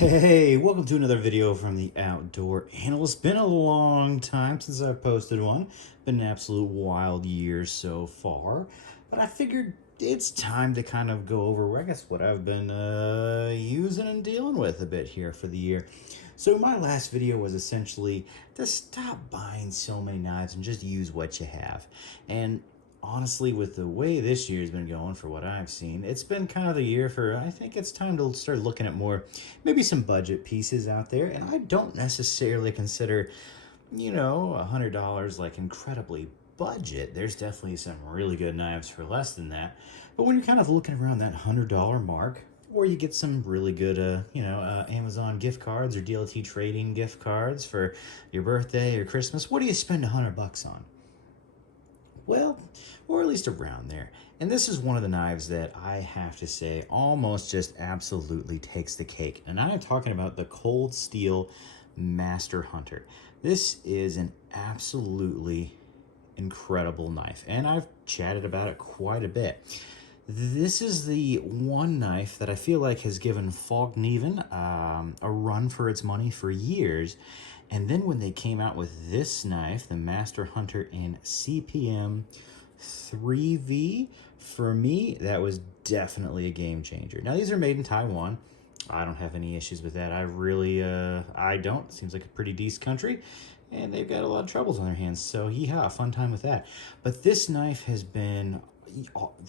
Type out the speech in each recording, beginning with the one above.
Hey, welcome to another video from the Outdoor Analyst. It's been a long time since I've posted one. Been an absolute wild year so far. But I figured it's time to kind of go over, I guess, what I've been using and dealing with a bit here for the year. So my last video was essentially to stop buying so many knives and just use what you have. And honestly, with the way this year's been going for what I've seen, it's been kind of the year for, I think it's time to start looking at more, maybe some budget pieces out there. And I don't necessarily consider, $100 like incredibly budget. There's definitely some really good knives for less than that. But when you're kind of looking around that $100 mark, or you get some really good, Amazon gift cards or DLT trading gift cards for your birthday or Christmas, what do you spend $100 on? Well, or at least around there. And this is one of the knives that I have to say almost just absolutely takes the cake. And I'm talking about the Cold Steel Master Hunter. This is an absolutely incredible knife, and I've chatted about it quite a bit. This is the one knife that I feel like has given Falkneven a run for its money for years. And then when they came out with this knife, the Master Hunter in CPM 3V, for me, that was definitely a game changer. Now, these are made in Taiwan. I don't have any issues with that. I don't. It seems like a pretty decent country, and they've got a lot of troubles on their hands. So, yeah, fun time with that. But this knife has been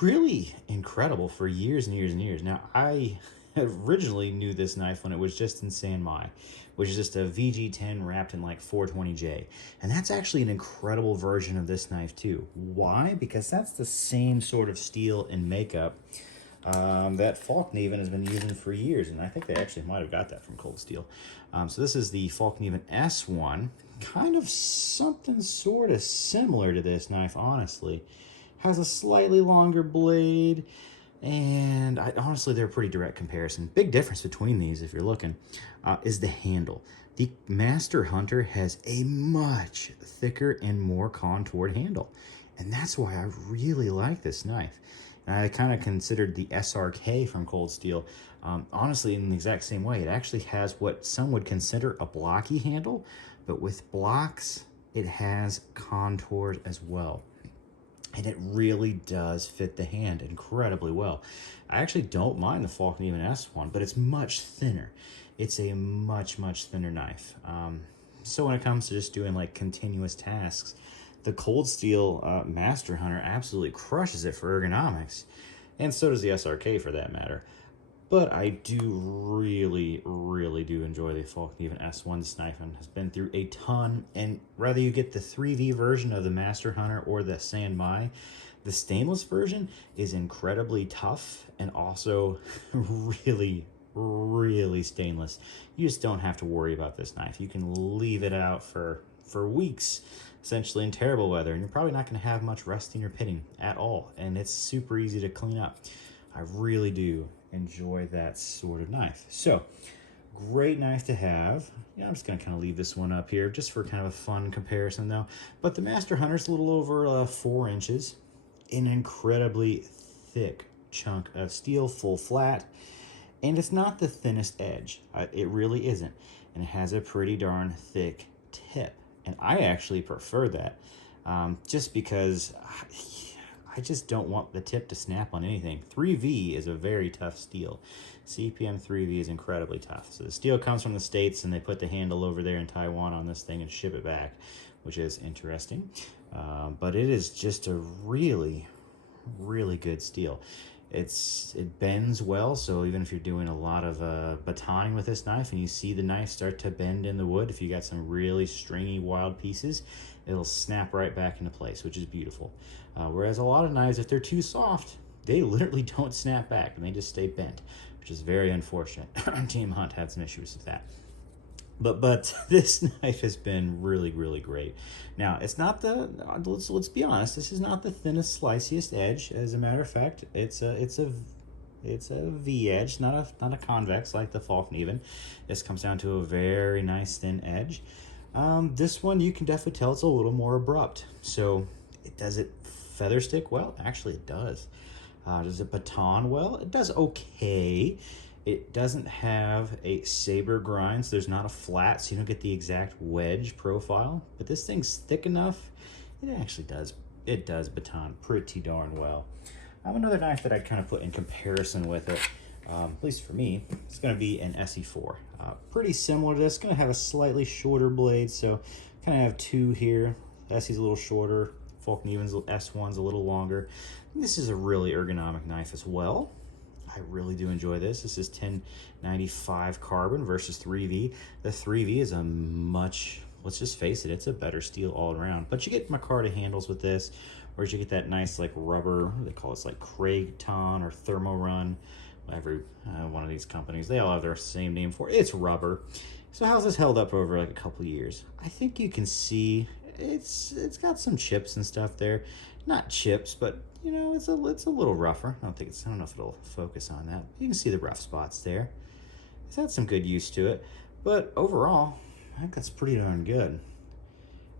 really incredible for years and years and years. Now, I originally knew this knife when it was just in San Mai, which is just a VG10 wrapped in like 420J. And that's actually an incredible version of this knife too. Why? Because that's the same sort of steel and makeup that Falkneven has been using for years. And I think they actually might have got that from Cold Steel. So this is the Falkneven S1, kind of something sort of similar to this knife, honestly. Has a slightly longer blade, and honestly, they're a pretty direct comparison. Big difference between these, if you're looking, is the handle. The Master Hunter has a much thicker and more contoured handle, and that's why I really like this knife. And I kind of considered the SRK from Cold Steel, honestly, in the exact same way. It actually has what some would consider a blocky handle, but with blocks, it has contours as well. And it really does fit the hand incredibly well. I actually don't mind the Falkneven S1, but it's much thinner. It's a much, much thinner knife. So when it comes to just doing like continuous tasks, the Cold Steel Master Hunter absolutely crushes it for ergonomics. And so does the SRK for that matter. But I do really, really do enjoy the Falkneven S1. This knife has been through a ton, and whether you get the 3V version of the Master Hunter or the San Mai, the stainless version is incredibly tough and also really, really stainless. You just don't have to worry about this knife. You can leave it out for weeks, essentially in terrible weather, and you're probably not going to have much rusting or pitting at all, and it's super easy to clean up. I really do enjoy that sort of knife. So, great knife to have. Yeah, I'm just going to kind of leave this one up here just for kind of a fun comparison though. But the Master Hunter's a little over 4 inches, an incredibly thick chunk of steel, full flat, and it's not the thinnest edge. It really isn't. And it has a pretty darn thick tip. And I actually prefer that just because I just don't want the tip to snap on anything. 3V is a very tough steel. CPM 3V is incredibly tough. So the steel comes from the States, and they put the handle over there in Taiwan on this thing and ship it back, which is interesting. But it is just a really, really good steel. It bends well, so even if you're doing a lot of batoning with this knife and you see the knife start to bend in the wood, if you got some really stringy wild pieces, it'll snap right back into place, which is beautiful. Whereas a lot of knives, if they're too soft, they literally don't snap back and they just stay bent, which is very unfortunate. Team Hunt had some issues with that. But this knife has been really, really great. Now, it's not the, let's be honest, this is not the thinnest, sliciest edge. As a matter of fact, it's a V edge, not a convex like the Falkneven. This comes down to a very nice thin edge. This one, you can definitely tell it's a little more abrupt. So, does it feather stick well? Actually, it does. Does it baton well? It does okay. It doesn't have a saber grind, so there's not a flat, so you don't get the exact wedge profile. But this thing's thick enough, it actually does. It does baton pretty darn well. Another knife that I'd kind of put in comparison with it, at least for me, it's going to be an ESSE4. Pretty similar to this. Going to have a slightly shorter blade, so kind of have two here. ESSE's a little shorter. Falkneven's S1's a little longer. This is a really ergonomic knife as well. I really do enjoy this. This is 1095 carbon versus 3V. The 3V is a much, let's just face it, it's a better steel all around. But you get micarta handles with this, or you get that nice like rubber, what do they call it? It's like Cragton or Thermorun. Every one of these companies, they all have their same name for it. It's rubber. So how's this held up over like a couple years? I think you can see it's got some chips and stuff there. Not chips, but you know, it's a little rougher. I don't know if it'll focus on that. You can see the rough spots there. It's had some good use to it, but overall, I think that's pretty darn good.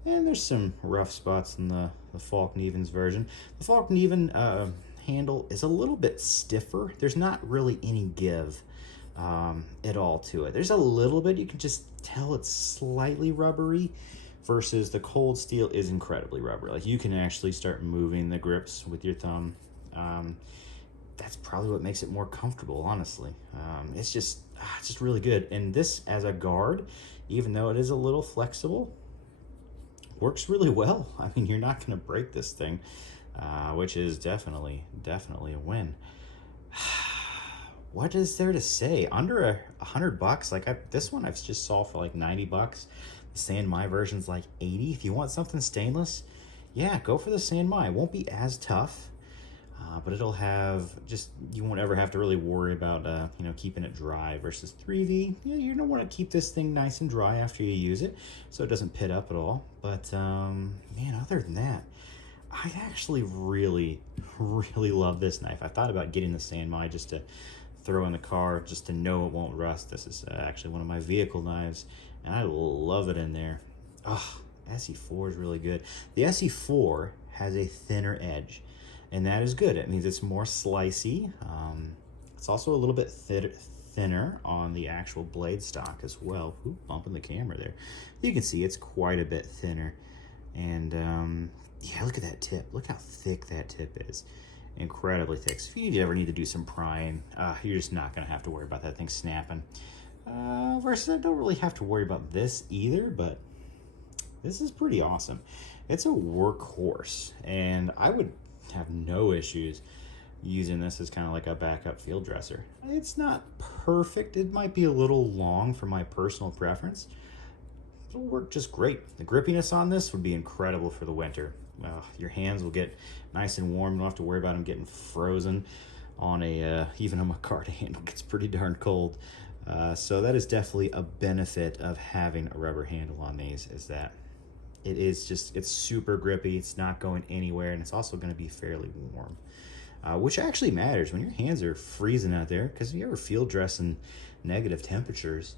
And there's some rough spots in the Falkneven's version. The Falkneven handle is a little bit stiffer. There's not really any give at all to it. There's a little bit, you can just tell it's slightly rubbery, versus the cold steel is incredibly rubbery. Like you can actually start moving the grips with your thumb. That's probably what makes it more comfortable, honestly. It's just really good. And this as a guard, even though it is a little flexible, works really well. I mean, you're not gonna break this thing, which is definitely a win. What is there to say? Under $100, like this one I've just saw for like 90 bucks. The San Mai version's like 80. If you want something stainless, yeah, go for the San Mai. It won't be as tough, but it'll have just, you won't ever have to really worry about you know, keeping it dry. Versus 3V, yeah, you don't want to keep this thing nice and dry after you use it, so it doesn't pit up at all. But man, other than that, I actually really love this knife. I thought about getting the San Mai just to throw in the car, just to know it won't rust. This is actually one of my vehicle knives, and I love it in there. Oh, ESSE4 is really good. The ESSE4 has a thinner edge, and that is good. It means it's more slicey. It's also a little bit thinner on the actual blade stock as well. Ooh, bumping the camera there. You can see it's quite a bit thinner. And yeah, look at that tip. Look how thick that tip is. Incredibly thick. So if you ever need to do some prying, you're just not going to have to worry about that thing snapping. Versus I don't really have to worry about this either, but this is pretty awesome. It's a workhorse, and I would have no issues using this as kind of like a backup field dresser. It's not perfect. It might be a little long for my personal preference. It'll work just great. The grippiness on this would be incredible for the winter. Your hands will get nice and warm. You don't have to worry about them getting frozen on even a micarta handle gets pretty darn cold. So that is definitely a benefit of having a rubber handle on these, is that it's super grippy. It's not going anywhere, and it's also going to be fairly warm, which actually matters when your hands are freezing out there, because if you ever field dress in negative temperatures,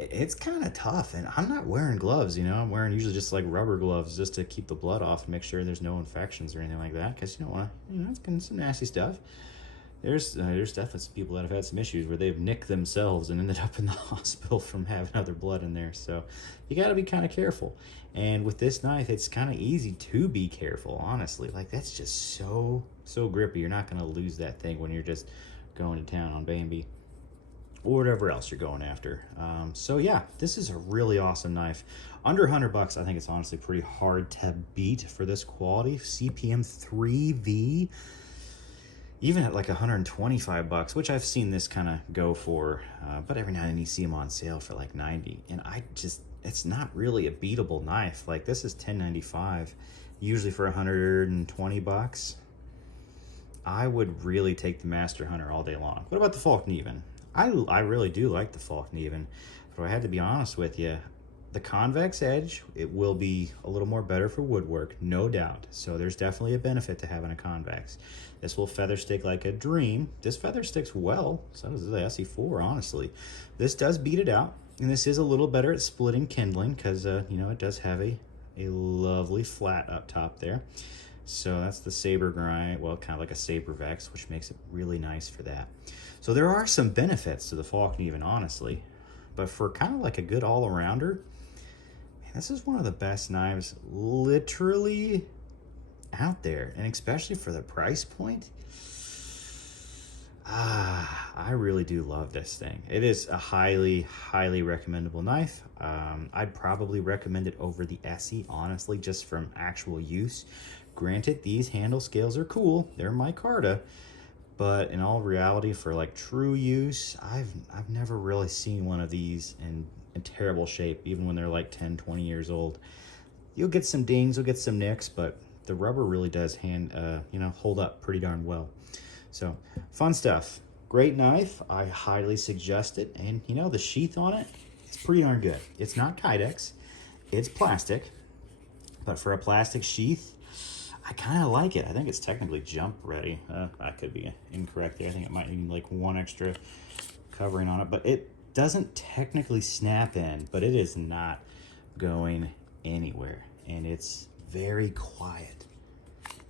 it's kind of tough. And I'm not wearing gloves, you know. I'm wearing usually just like rubber gloves just to keep the blood off and make sure there's no infections or anything like that, because you don't want to, you know, it's getting some nasty stuff. There's definitely some people that have had some issues where they've nicked themselves and ended up in the hospital from having other blood in there. So you got to be kind of careful. And with this knife, it's kind of easy to be careful, honestly. Like, that's just so grippy. You're not going to lose that thing when you're just going to town on Bambi or whatever else you're going after. So yeah, this is a really awesome knife. Under $100, I think it's honestly pretty hard to beat for this quality. CPM 3V, even at like 125 bucks, which I've seen this kind of go for, but every now and then you see them on sale for like 90, and it's not really a beatable knife. Like, this is 1095, usually for 120 bucks. I would really take the Master Hunter all day long. What about the Falkneven? I really do like the Falkneven, but I had to be honest with you, the convex edge, it will be a little more better for woodwork, no doubt. So there's definitely a benefit to having a convex. This will feather stick like a dream. This feather sticks well, so does the ESSE4, honestly. This does beat it out, and this is a little better at splitting kindling because, you know, it does have a lovely flat up top there. So that's the saber grind, well, kind of like a saber vex, which makes it really nice for that. So there are some benefits to the Falkneven, honestly, but for kind of like a good all-arounder, this is one of the best knives literally out there, and especially for the price point. I really do love this thing. It is a highly, highly recommendable knife. I'd probably recommend it over the ESSE, honestly, just from actual use. Granted, these handle scales are cool. They're micarta, but in all reality, for like true use, I've never really seen one of these in terrible shape, even when they're like 10, 20 years old. You'll get some dings, you'll get some nicks, but the rubber really does hold up pretty darn well. So fun stuff. Great knife. I highly suggest it. And you know, the sheath on it, it's pretty darn good. It's not Kydex, it's plastic, but for a plastic sheath, I kind of like it. I think it's technically jump ready. I could be incorrect there. I think it might need like one extra covering on it, but it doesn't technically snap in, but it is not going anywhere. And it's very quiet.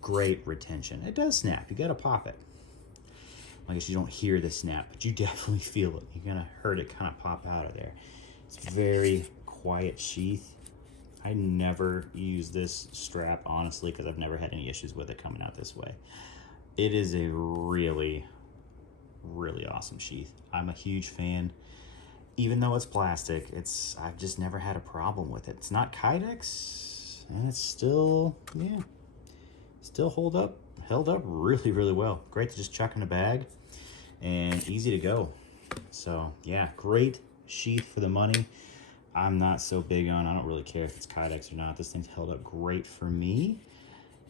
Great retention. It does snap. You got to pop it. I guess you don't hear the snap, but you definitely feel it. You're gonna heard it kind of pop out of there. It's very quiet sheath. I never use this strap, honestly, because I've never had any issues with it coming out this way. It is a really, really awesome sheath. I'm a huge fan. Even though it's plastic, I've just never had a problem with it. It's not Kydex, and it's still, yeah, still held up really, really well. Great to just chuck in a bag and easy to go. So yeah, great sheath for the money. I'm not so big on, I don't really care if it's Kydex or not. This thing's held up great for me.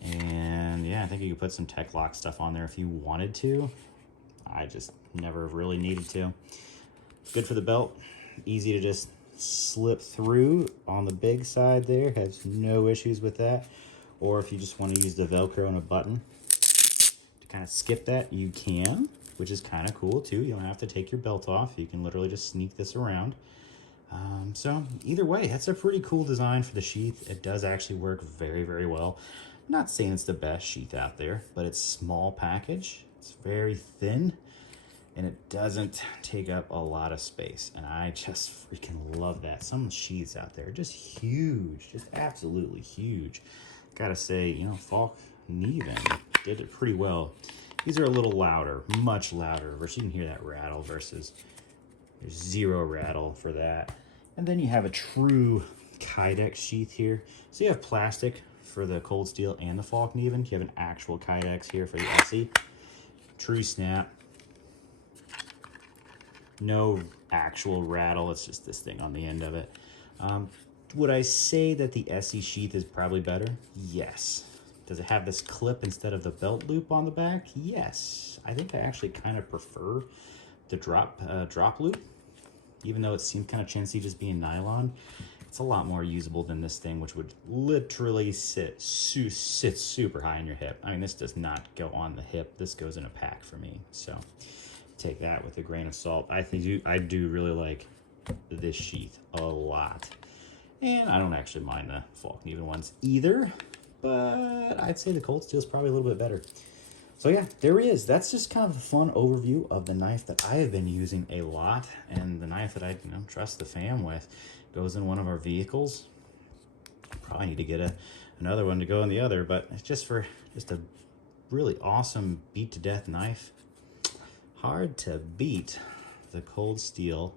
And yeah, I think you could put some Tech Lock stuff on there if you wanted to. I just never really needed to. Good for the belt. Easy to just slip through on the big side there. Has no issues with that. Or if you just want to use the Velcro and a button to kind of skip that, you can, which is kind of cool too. You don't have to take your belt off. You can literally just sneak this around. So either way, that's a pretty cool design for the sheath. It does actually work very, very well. I'm not saying it's the best sheath out there, but it's small package. It's very thin, and it doesn't take up a lot of space. And I just freaking love that. Some sheaths out there are just huge, just absolutely huge. Gotta say, you know, Falkneven did it pretty well. These are a little louder, much louder, versus you can hear that rattle versus there's zero rattle for that. And then you have a true Kydex sheath here. So you have plastic for the cold steel and the Falkneven. You have an actual Kydex here for the ESSE. True snap. No actual rattle, it's just this thing on the end of it. Would I say that the ESSE sheath is probably better? Yes. Does it have this clip instead of the belt loop on the back? Yes. I think I actually kind of prefer the drop loop, even though it seems kind of chintzy just being nylon. It's a lot more usable than this thing, which would literally sit super high in your hip. I mean, this does not go on the hip. This goes in a pack for me. So take that with a grain of salt. I do really like this sheath a lot. And I don't actually mind the Falkneven ones either, but I'd say the cold steel is probably a little bit better. So yeah, there he is. That's just kind of a fun overview of the knife that I have been using a lot, and the knife that I trust the fam with. Goes in one of our vehicles. Probably need to get another one to go in the other, but it's just a really awesome beat to death knife. Hard to beat the cold steel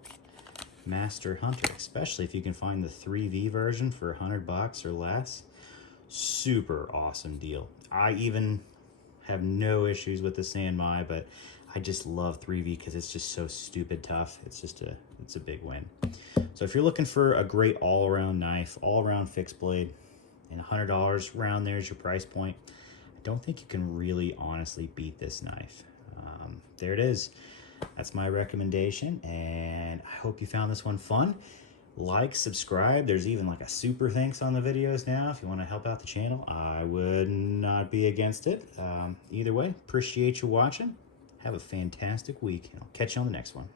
Master Hunter, especially if you can find the 3V version for $100 or less. Super awesome deal. I even have no issues with the Sanmai, but I just love 3V because it's just so stupid tough. It's a big win. So if you're looking for a great all-around knife, all-around fixed blade, and $100 around there is your price point, I don't think you can really honestly beat this knife. There it is. That's my recommendation, and I hope you found this one fun. Like, subscribe. There's even like a super thanks on the videos now if you want to help out the channel. I would not be against it. Either way, appreciate you watching. Have a fantastic week, and I'll catch you on the next one.